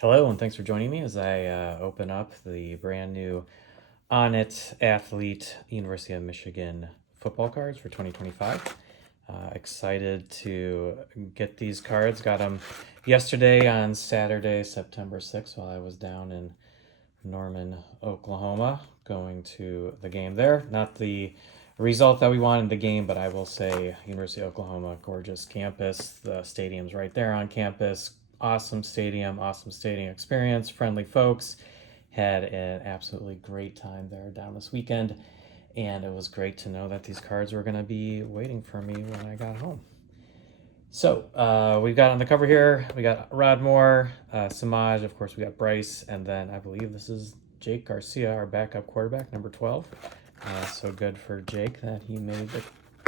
Hello, and thanks for joining me as I open up the brand new ONIT Athlete University of Michigan football cards for 2025. Excited to get these cards. Got them yesterday on Saturday, September 6th, while I was down in Norman, Oklahoma, going to the game there. Not the result that we wanted in the game, but I will say University of Oklahoma, gorgeous campus. The stadium's right there on campus. Awesome stadium experience, friendly folks. Had an absolutely great time there down this weekend, and it was great to know that these cards were going to be waiting for me when I got home. So we've got on the cover here, we got Rodmore, Samaj, of course we got Bryce, and then I believe this is Jake Garcia, our backup quarterback, number 12. So good for Jake that he made the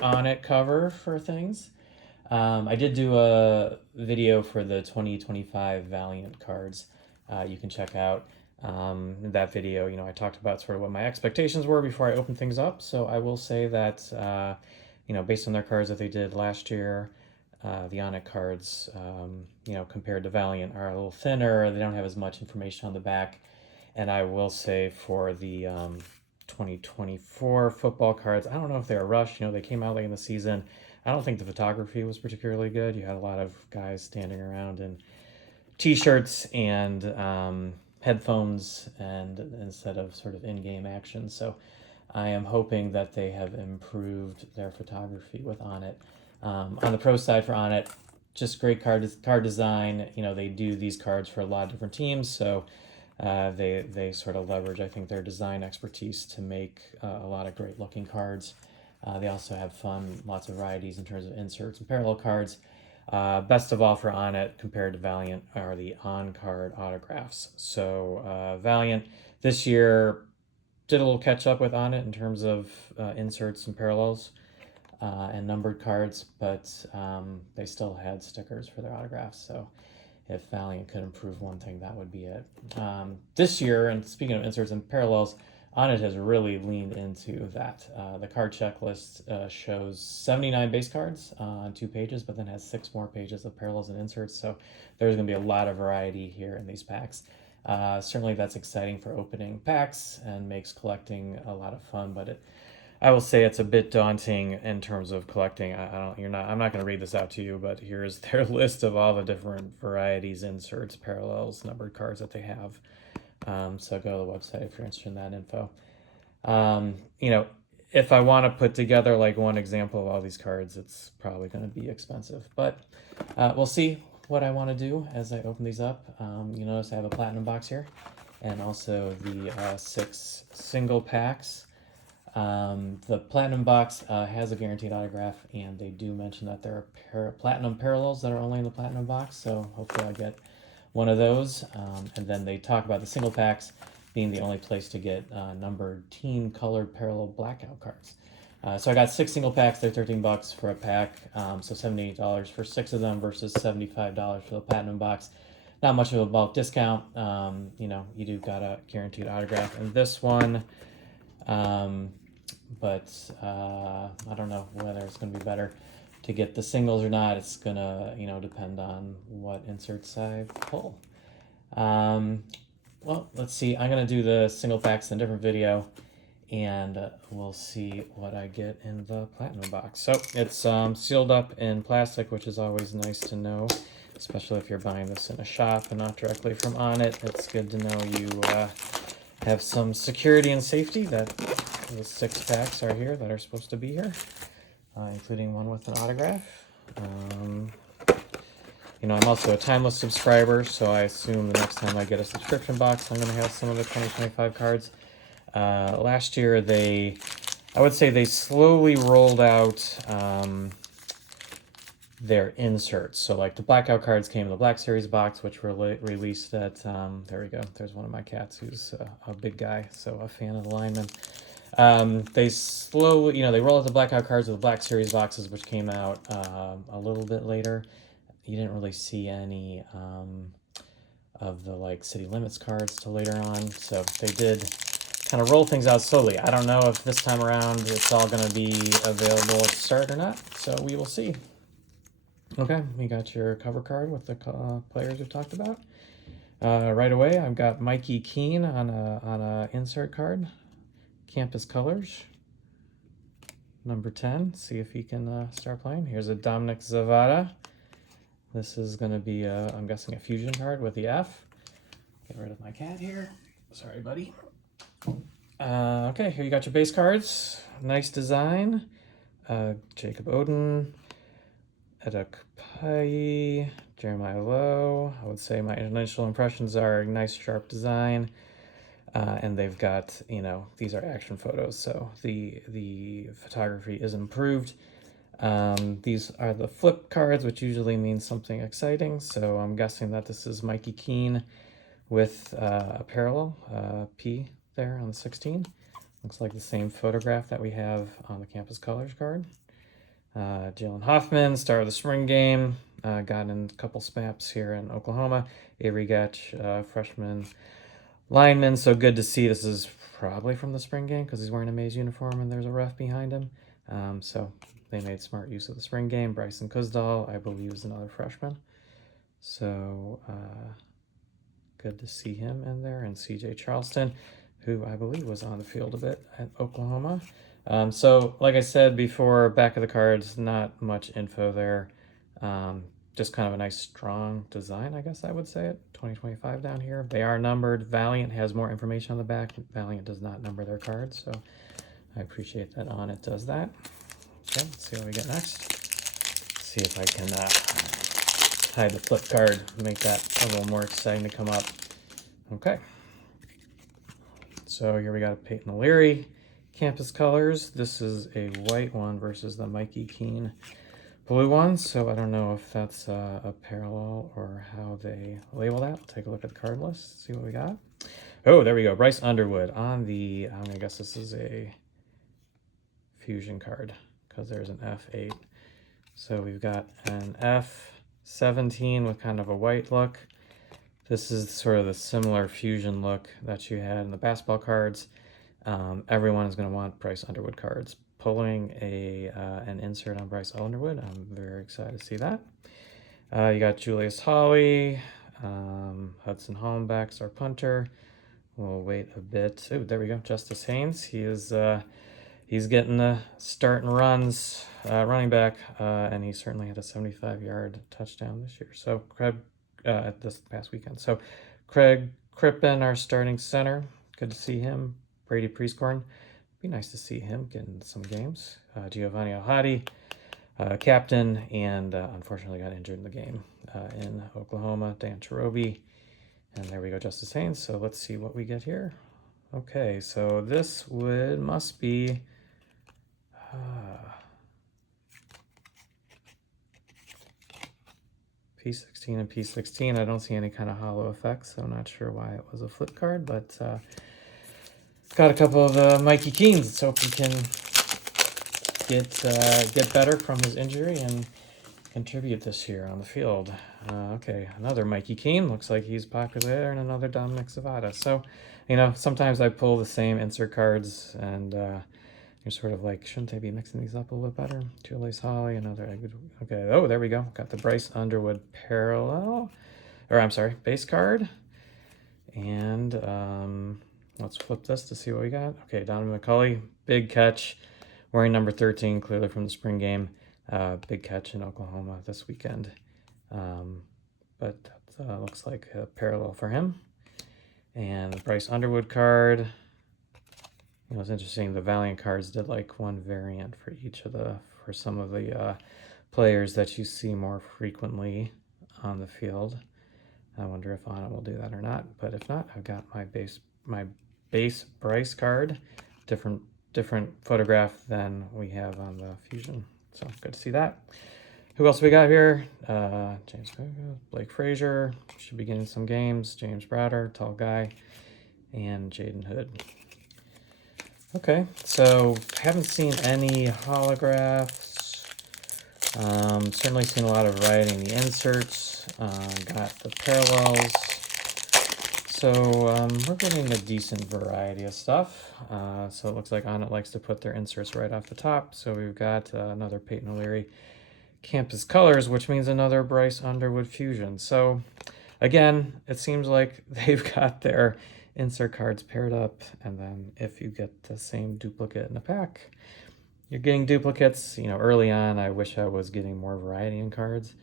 on-it cover for things. I did do a video for the 2025 Valiant cards. You can check out in that video. I talked about sort of what my expectations were before I opened things up. So I will say that, based on their cards that they did last year, the Onyx cards, compared to Valiant, are a little thinner. They don't have as much information on the back. And I will say for the 2024 football cards, I don't know if they were rushed. They came out late in the season. I don't think the photography was particularly good. You had a lot of guys standing around in t-shirts and headphones, and instead of sort of in-game action. So I am hoping that they have improved their photography with ONIT. On the pro side for ONIT, just great card design. They do these cards for a lot of different teams, so they sort of leverage, I think, their design expertise to make a lot of great looking cards. They also have lots of varieties in terms of inserts and parallel cards. Best of all for ONIT compared to Valiant are the on-card autographs. So Valiant this year did a little catch up with ONIT in terms of inserts and parallels and numbered cards, but they still had stickers for their autographs. So if Valiant could improve one thing, that would be it. This year, and speaking of inserts and parallels, ONIT has really leaned into that. The card checklist shows 79 base cards on 2 pages, but then has 6 more pages of parallels and inserts. So there's going to be a lot of variety here in these packs. Certainly that's exciting for opening packs and makes collecting a lot of fun, but I will say it's a bit daunting in terms of collecting. I'm not going to read this out to you, but here's their list of all the different varieties, inserts, parallels, numbered cards that they have. So go to the website if you're interested in that info. If I want to put together like one example of all these cards, it's probably going to be expensive, but we'll see what I want to do as I open these up. You notice I have a platinum box here, and also the 6 single packs. The platinum box has a guaranteed autograph, and they do mention that there are platinum parallels that are only in the platinum box, so hopefully I get one of those. And then they talk about the single packs being the only place to get numbered team colored parallel blackout cards. So I got 6 single packs. They're $13 for a pack, so $78 for 6 of them versus $75 for the platinum box. Not much of a bulk discount. You do got a guaranteed autograph in this one. But I don't know whether it's going to be better to get the singles or not. It's going to, depend on what inserts I pull. Well, let's see. I'm going to do the single packs in a different video, and we'll see what I get in the platinum box. So it's sealed up in plastic, which is always nice to know, especially if you're buying this in a shop and not directly from ONIT. It's good to know you have some security and safety, that the 6 packs are here that are supposed to be here, including one with an autograph. I'm also a timeless subscriber, so I assume the next time I get a subscription box, I'm going to have some of the 2025 cards. Last year, I would say they slowly rolled out their inserts. So like the blackout cards came in the Black Series box, which were released at, there we go, there's one of my cats who's a big guy, so a fan of the lineman. They slowly, they roll out the blackout cards with the Black Series boxes, which came out a little bit later. You didn't really see any of the like City Limits cards till later on, so they did kind of roll things out slowly. I don't know if this time around it's all going to be available at start or not, so we will see. Okay, we got your cover card with the players we've talked about. Right away, I've got Mikey Keene on a insert card. Campus Colors, number 10. See if he can start playing. Here's a Dominic Zavada. This is going to be, I'm guessing, a fusion card with the F. Get rid of my cat here. Sorry, buddy. Okay, here you got your base cards. Nice design. Jacob Oden, Edek Pai, Jeremiah Lowe. I would say my initial impressions are nice, sharp design. And they've got, these are action photos, so the photography is improved. These are the flip cards, which usually means something exciting. So I'm guessing that this is Mikey Keene with a parallel P there on the 16. Looks like the same photograph that we have on the Campus Colors card. Jalen Hoffman, star of the spring game, got in a couple snaps here in Oklahoma. Avery Gatch, freshman lineman, so good to see. This is probably from the spring game because he's wearing a Mays uniform and there's a ref behind him. So they made smart use of the spring game. Bryson Kuzdal, I believe, is another freshman. So good to see him in there. And CJ Charleston, who I believe was on the field a bit at Oklahoma. So like I said before, back of the cards, not much info there. Just kind of a nice strong design, I guess I would say it. 2025 down here. They are numbered. Valiant has more information on the back. Valiant does not number their cards, so I appreciate that ONIT does that. Okay, let's see what we get next. See if I can hide the flip card, make that a little more exciting to come up. Okay. So here we got a Peyton O'Leary Campus Colors. This is a white one versus the Mikey Keene blue one, so I don't know if that's a parallel or how they label that. We'll take a look at the card list, see what we got. Oh, there we go. Bryce Underwood on the, I'm gonna guess this is a fusion card because there's an F8. So we've got an F17 with kind of a white look. This is sort of the similar fusion look that you had in the basketball cards. Everyone is going to want Bryce Underwood cards. Pulling an insert on Bryce Underwood. I'm very excited to see that. You got Julius Hawley, Hudson Holmbeck's our punter. We'll wait a bit. Oh, there we go. Justice Haynes. He's getting the start and runs, running back, and he certainly had a 75-yard touchdown this year. So Craig, at this past weekend. So Craig Crippen, our starting center. Good to see him. Brady Priestcorn. Be nice to see him get in some games. Giovanni Ohadi, captain, and unfortunately got injured in the game in Oklahoma. Dan Cherobi. And there we go, Justice Haynes. So let's see what we get here. Okay, so this must be P16 and P16. I don't see any kind of hollow effects, so I'm not sure why it was a flip card, but got a couple of Mikey Keenes. Let's hope he can get better from his injury and contribute this year on the field. Okay, another Mikey Keene. Looks like he's popular there, and another Dominic Zavada. So, sometimes I pull the same insert cards, and you're sort of like, shouldn't they be mixing these up a little bit better? Julius Hawley, another. Okay, oh, there we go. Got the Bryce Underwood parallel, or I'm sorry, base card. And let's flip this to see what we got. Okay, Donovan McCulley, big catch, wearing number 13, clearly from the spring game. Big catch in Oklahoma this weekend. But that looks like a parallel for him. And the Bryce Underwood card. It's interesting. The Valiant cards did like one variant for for some of the players that you see more frequently on the field. I wonder if ONIT will do that or not. But if not, I've got my base Bryce card, different photograph than we have on the Fusion. So good to see that. Who else we got here? James Blake Frazier should be getting some games. James Browder, tall guy, and Jaden Hood. Okay, so haven't seen any holographs. Certainly seen a lot of writing the inserts. Got the parallels. So we're getting a decent variety of stuff. So it looks like ONIT likes to put their inserts right off the top. So we've got another Peyton O'Leary Campus Colors, which means another Bryce Underwood Fusion. So again, it seems like they've got their insert cards paired up, and then if you get the same duplicate in a pack, you're getting duplicates. Early on, I wish I was getting more variety in cards.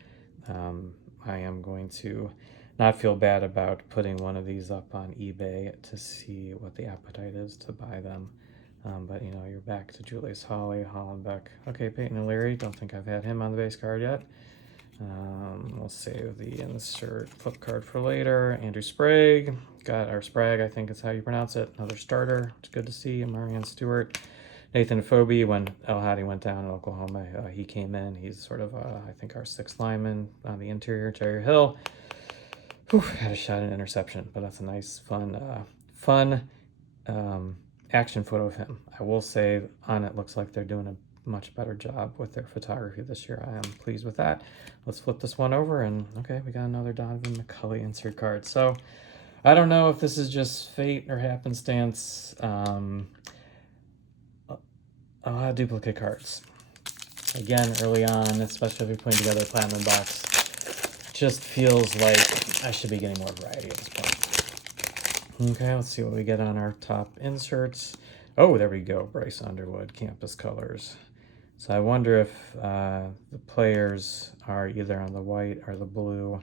I am going to not feel bad about putting one of these up on eBay to see what the appetite is to buy them. But you're back to Julius Holly, Hollenbeck. Okay, Peyton O'Leary. Don't think I've had him on the base card yet. We'll save the insert flip card for later. Andrew Sprague. Got our Sprague, I think is how you pronounce it. Another starter. It's good to see. Marianne Stewart. Nathan Phobie, when El Hadi went down in Oklahoma, he came in. He's sort of, I think, our sixth lineman on the interior. Jerry Hill. Whew, had a shot at an interception, but that's a nice, fun action photo of him. I will say on it looks like they're doing a much better job with their photography this year. I am pleased with that. Let's flip this one over, and okay, we got another Donovan McCulley insert card. So I don't know if this is just fate or happenstance. A lot of duplicate cards. Again, early on, especially if you're putting together a platinum box, just feels like I should be getting more variety at this point. Okay, let's see what we get on our top inserts. Oh, there we go. Bryce Underwood, Campus Colors. So I wonder if the players are either on the white or the blue.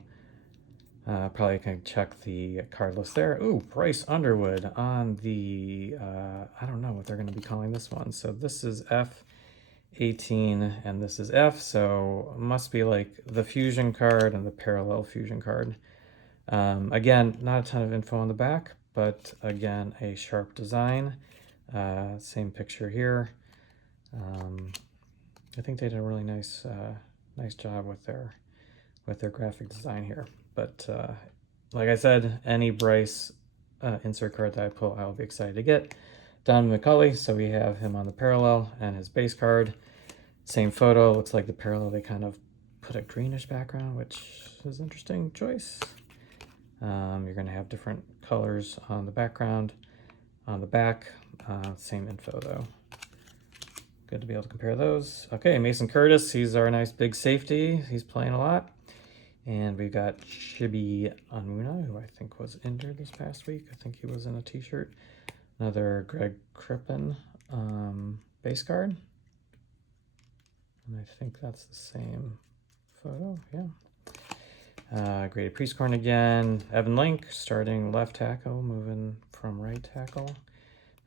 Probably can check the card list there. Ooh, Bryce Underwood on the, I don't know what they're going to be calling this one. So this is F18 and this is F. So it must be like the fusion card and the parallel fusion card. Again, not a ton of info on the back, but again, a sharp design. Same picture here. I think they did a really nice job with their graphic design here. But like I said, any Bryce insert card that I pull, I'll be excited to get. Don McCulley, so we have him on the parallel and his base card. Same photo, looks like the parallel, they kind of put a greenish background, which is an interesting choice. You're going to have different colors on the background. On the back, same info though. Good to be able to compare those. Okay, Mason Curtis, he's our nice big safety. He's playing a lot. And we've got Chibi Anmuna, who I think was injured this past week. I think he was in a t-shirt. Another Greg Crippen base card. And I think that's the same photo, yeah. Grady Priestcorn again. Evan Link, starting left tackle, moving from right tackle.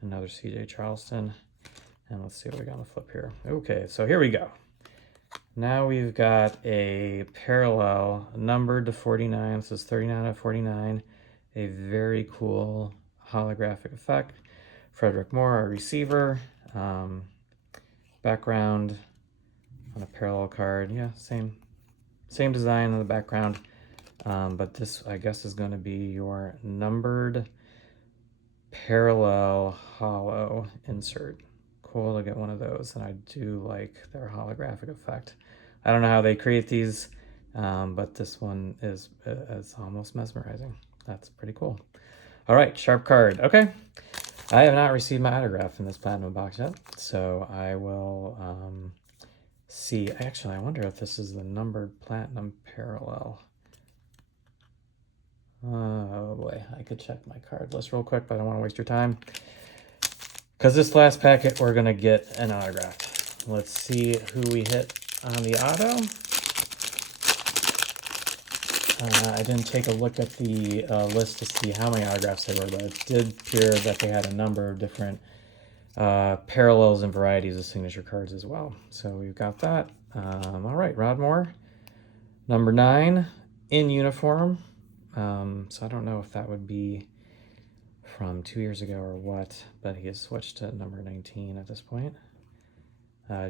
Another CJ Charleston. And let's see what we got on the flip here. Okay, so here we go. Now we've got a parallel numbered to 49. This is 39 out of 49. A very cool holographic effect. Frederick Moore, our receiver. Background on a parallel card. Yeah, same design on the background. But this, I guess, is going to be your numbered parallel hollow insert. Cool to get one of those, and I do like their holographic effect. I don't know how they create these, but this one is almost mesmerizing. That's pretty cool. All right, sharp card. Okay, I have not received my autograph in this platinum box yet, so I will see. Actually, I wonder if this is the numbered platinum parallel. Oh boy, I could check my card list real quick, but I don't want to waste your time. Because this last packet, we're going to get an autograph. Let's see who we hit on the auto. I didn't take a look at the list to see how many autographs there were, but it did appear that they had a number of different parallels and varieties of signature cards as well. So we've got that. All right, Rod Moore, number 9, in uniform. So I don't know if that would be from 2 years ago or what, but he has switched to number 19 at this point.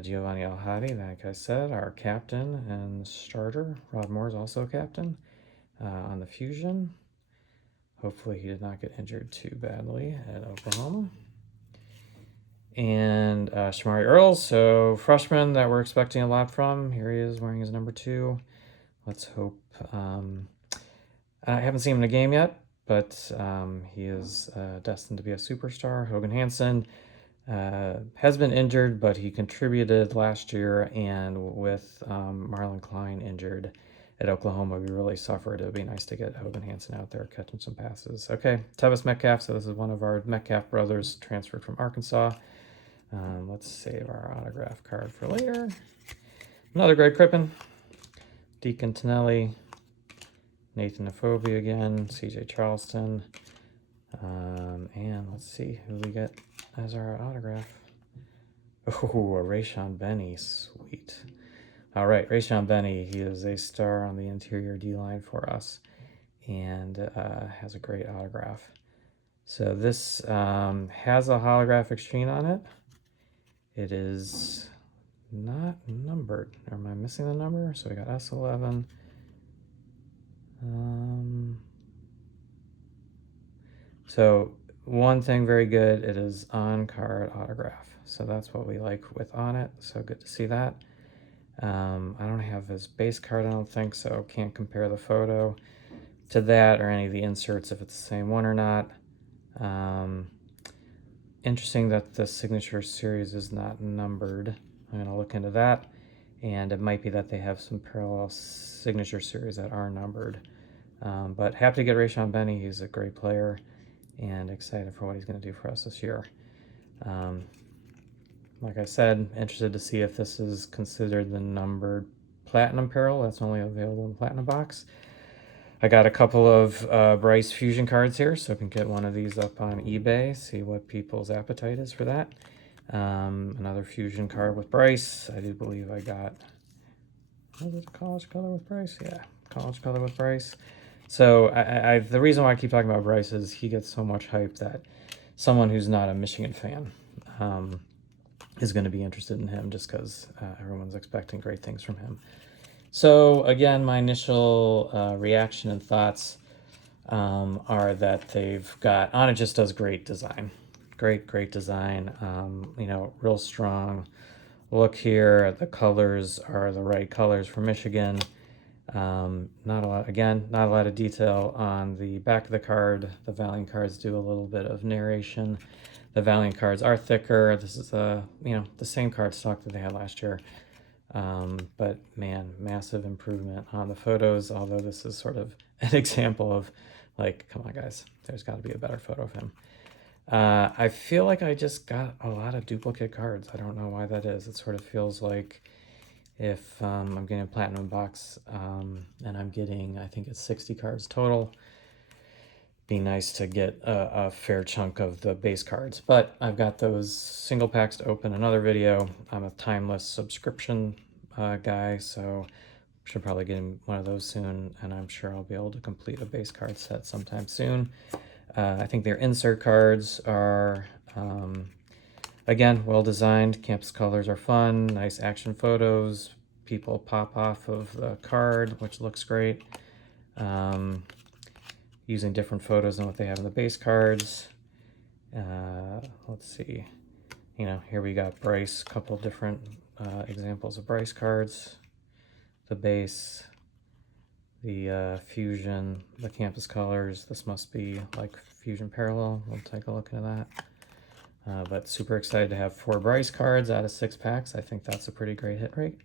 Giovanni El Hadi, like I said, our captain and starter. Rod Moore is also a captain on the Fusion. Hopefully he did not get injured too badly at Oklahoma. And Shamari Earls, so freshman that we're expecting a lot from. Here he is wearing his number 2. Let's hope. I haven't seen him in a game yet, but he is destined to be a superstar. Hogan Hansen has been injured, but he contributed last year, and with Marlon Klein injured, at Oklahoma, we really suffered. It would be nice to get Hogan Hansen out there catching some passes. Okay, Tevis Metcalf. So this is one of our Metcalf brothers transferred from Arkansas. Let's save our autograph card for later. Another Greg Crippen, Deacon Tonelli, Nathan Afobe again, CJ Charleston, and let's see who we get as our autograph. Oh, a Rayshon Benny, sweet. All right, Rayshon Benny, he is a star on the interior D-line for us and has a great autograph. So this has a holographic screen on it. It is not numbered. Am I missing the number? So we got S11. So one thing very good, it is on-card autograph. So that's what we like with on it. So good to see that. I don't have his base card, I don't think, so can't compare the photo to that or any of the inserts if it's the same one or not. Interesting that the signature series is not numbered. I'm going to look into that, and it might be that they have some parallel signature series that are numbered. But happy to get Rayshon Benny. He's a great player and excited for what he's going to do for us this year. Like I said, interested to see if this is considered the numbered platinum parallel. That's only available in the platinum box. I got a couple of Bryce Fusion cards here, so I can get one of these up on eBay, see what people's appetite is for that. Another Fusion card with Bryce. I do believe I got, was it a college color with Bryce? Yeah, college color with Bryce. So the reason why I keep talking about Bryce is he gets so much hype that someone who's not a Michigan fan is going to be interested in him just because everyone's expecting great things from him. So again, my initial reaction and thoughts are that they've got, ONIT just does great design. Great design, you know, real strong look here. The colors are the right colors for Michigan. Not a lot of detail on the back of the card. The Valiant cards do a little bit of narration. The Valiant cards are thicker. This is the same card stock that they had last year. But man, massive improvement on the photos, although this is sort of an example of like, come on guys, there's got to be a better photo of him. I feel like I just got a lot of duplicate cards. I don't know why that is. It sort of feels like if I'm getting a platinum box and I'm getting, I think it's 60 cards total, be nice to get a fair chunk of the base cards. But I've got those single packs to open another video. I'm a timeless subscription guy, so should probably get one of those soon, and I'm sure I'll be able to complete a base card set sometime soon. I think their insert cards are, again, well designed. Campus colors are fun, nice action photos. People pop off of the card, which looks great. Using different photos than what they have in the base cards. Let's see. You know, here we got Bryce, a couple different examples of Bryce cards. The base, the Fusion, the campus colors. This must be like Fusion Parallel. We'll take a look into that. But super excited to have 4 Bryce cards out of 6 packs. I think that's a pretty great hit rate.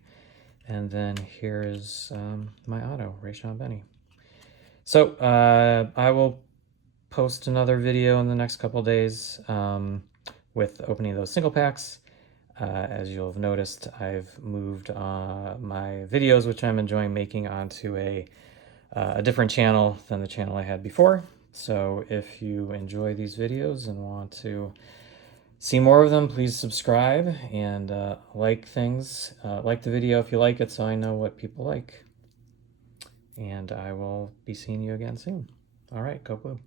And then here's my auto, Rayshon Benny. So I will post another video in the next couple days with opening those single packs. As you'll have noticed, I've moved my videos, which I'm enjoying making, onto a different channel than the channel I had before. So if you enjoy these videos and want to see more of them, please subscribe and like things. Like the video if you like it so I know what people like. And I will be seeing you again soon. All right, go Blue.